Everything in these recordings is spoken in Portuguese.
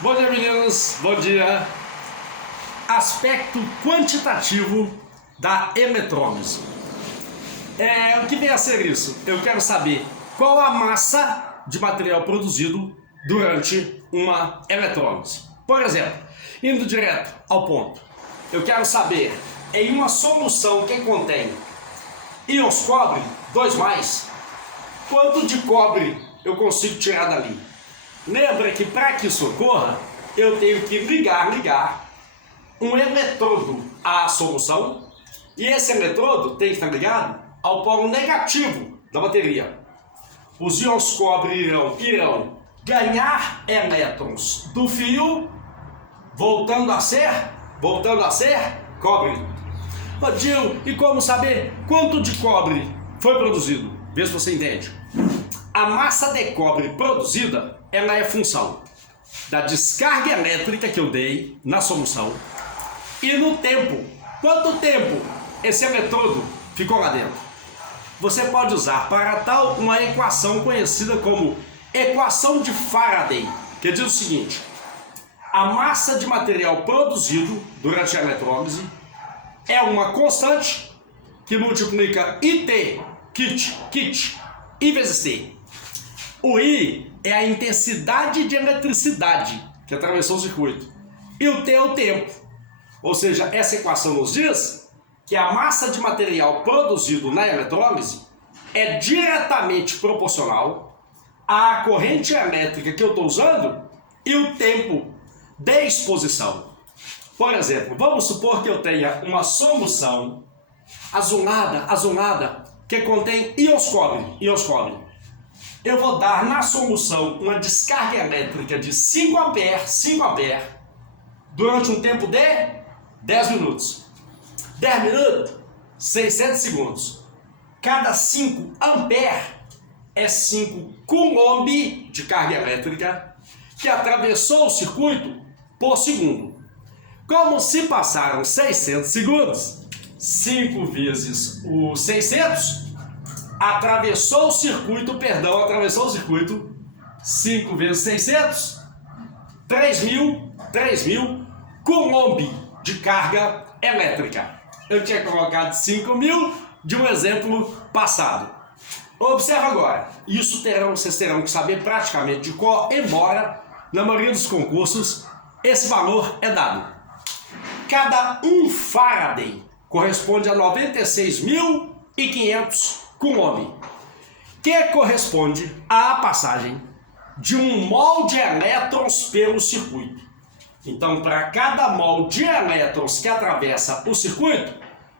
Bom dia, meninos. Bom dia. Aspecto quantitativo da eletrólise. O que vem a ser isso? Eu quero saber qual a massa de material produzido durante uma eletrólise. Por exemplo, indo direto ao ponto, eu quero saber em uma solução que contém íons cobre, 2+, quanto de cobre eu consigo tirar dali? Lembra que para que isso ocorra, eu tenho que ligar um eletrodo à solução, e esse eletrodo tem que estar ligado ao polo negativo da bateria. Os íons cobre irão ganhar elétrons do fio, voltando a ser cobre. Odil, e como saber quanto de cobre foi produzido? Vê se você entende. A massa de cobre produzida, ela é função da descarga elétrica que eu dei na solução e no tempo. Quanto tempo esse eletrodo ficou lá dentro? Você pode usar para tal uma equação conhecida como equação de Faraday, que diz o seguinte: a massa de material produzido durante a eletrólise é uma constante que multiplica IT, kit, I vezes T. O I é a intensidade de eletricidade que atravessou o circuito. E o T é o tempo. Ou seja, essa equação nos diz que a massa de material produzido na eletrólise é diretamente proporcional à corrente elétrica que eu estou usando e o tempo de exposição. Por exemplo, vamos supor que eu tenha uma solução azulada, que contém íons cobre. Eu vou dar na solução uma descarga elétrica de 5 A durante um tempo de 10 minutos. 10 minutos, 600 segundos. Cada 5 ampere é 5 coulomb de carga elétrica que atravessou o circuito por segundo. Como se passaram 600 segundos, 5 vezes o 600, atravessou o circuito, 5 vezes 600, 3.000 coulomb de carga elétrica. Eu tinha colocado 5.000 de um exemplo passado. Observa agora, vocês terão que saber praticamente de cor, embora na maioria dos concursos esse valor é dado. Cada 1 Faraday corresponde a 96.500 coulomb, que corresponde à passagem de 1 mol de elétrons pelo circuito. Então, para cada mol de elétrons que atravessa o circuito,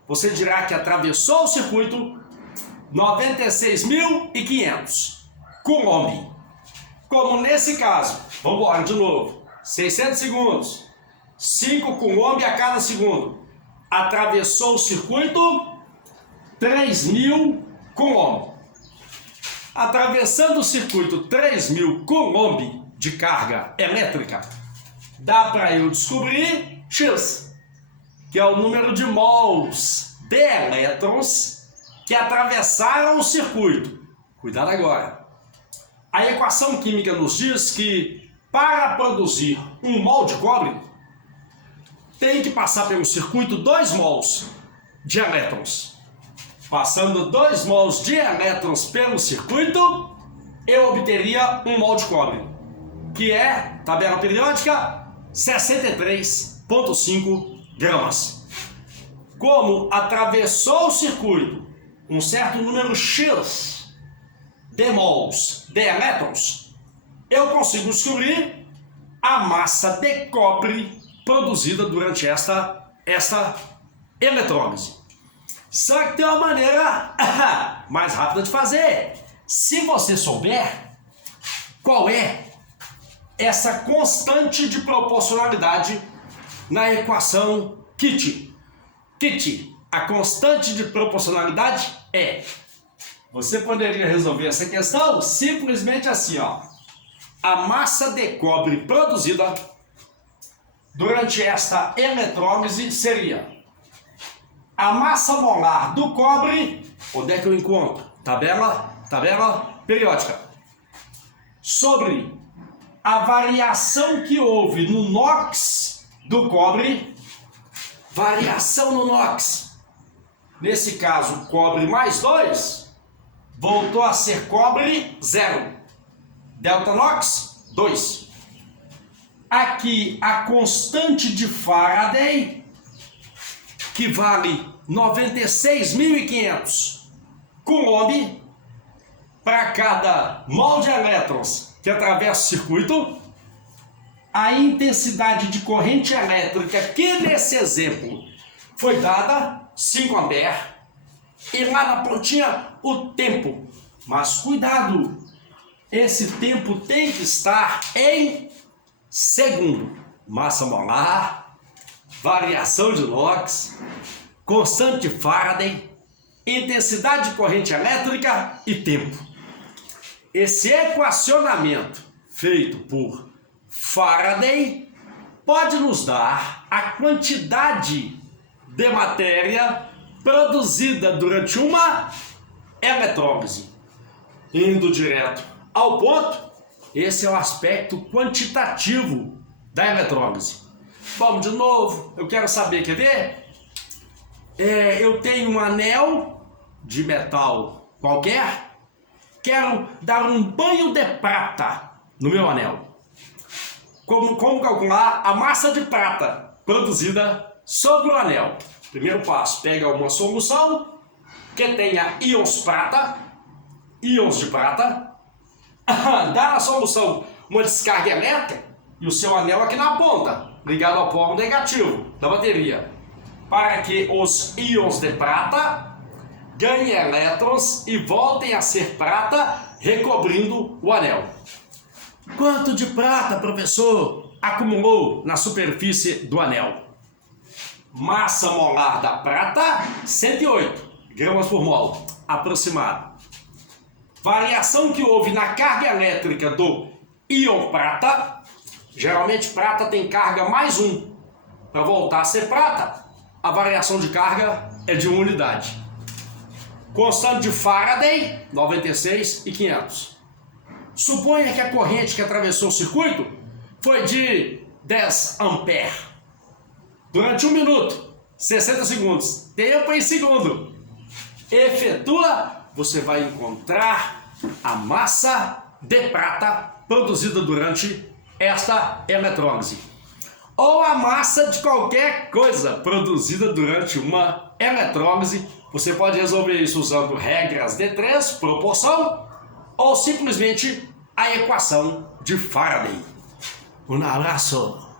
você dirá que atravessou o circuito 96.500 coulomb. Como nesse caso, vamos embora de novo, 600 segundos, 5 coulomb a cada segundo, atravessou o circuito 3.000 coulomb. Atravessando o circuito 3.000 coulomb de carga elétrica, dá para eu descobrir X, que é o número de mols de elétrons que atravessaram o circuito. Cuidado agora. A equação química nos diz que para produzir 1 mol de cobre, tem que passar pelo circuito 2 mols de elétrons. Passando 2 mols de elétrons pelo circuito, eu obteria 1 mol de cobre, que é, tabela periódica, 63,5 gramas. Como atravessou o circuito um certo número X de mols de elétrons, eu consigo descobrir a massa de cobre produzida durante esta eletrólise. Só que tem uma maneira mais rápida de fazer. Se você souber qual é essa constante de proporcionalidade na equação kit, a constante de proporcionalidade é... Você poderia resolver essa questão simplesmente assim, ó. A massa de cobre produzida durante esta eletrólise seria a massa molar do cobre, onde é que eu encontro? Tabela periódica. Sobre a variação que houve no NOx do cobre, variação no NOx, nesse caso cobre mais 2, voltou a ser cobre 0, delta NOx 2. Aqui a constante de Faraday, que vale 96.500 Coulomb para cada mol de elétrons que atravessa o circuito. A intensidade de corrente elétrica, que nesse exemplo foi dada 5 ampere, e lá na pontinha o tempo. Mas cuidado, esse tempo tem que estar em segundo. Massa molar, variação de NOx, constante de Faraday, intensidade de corrente elétrica e tempo. Esse equacionamento feito por Faraday pode nos dar a quantidade de matéria produzida durante uma eletrólise. Indo direto ao ponto, esse é o aspecto quantitativo da eletrólise. Vamos de novo, eu quero saber, quer ver? Eu tenho um anel de metal qualquer, quero dar um banho de prata no meu anel. Como calcular a massa de prata produzida sobre o anel? Primeiro passo, pega uma solução que tenha íons prata, íons de prata, dá na solução uma descarga elétrica e o seu anel aqui na ponta, ligado ao polo negativo da bateria, para que os íons de prata ganhem elétrons e voltem a ser prata, recobrindo o anel. Quanto de prata, professor, acumulou na superfície do anel? Massa molar da prata, 108 gramas por mol, aproximado. Variação que houve na carga elétrica do íon prata, geralmente prata tem carga mais 1. Para voltar a ser prata, a variação de carga é de 1 unidade. Constante de Faraday, 96.500. Suponha que a corrente que atravessou o circuito foi de 10 ampere. Durante 1 minuto, 60 segundos, tempo em segundo. Efetua, você vai encontrar a massa de prata produzida durante esta eletrólise. Ou a massa de qualquer coisa produzida durante uma eletrólise. Você pode resolver isso usando regras de 3, proporção, ou simplesmente a equação de Faraday. Um abraço!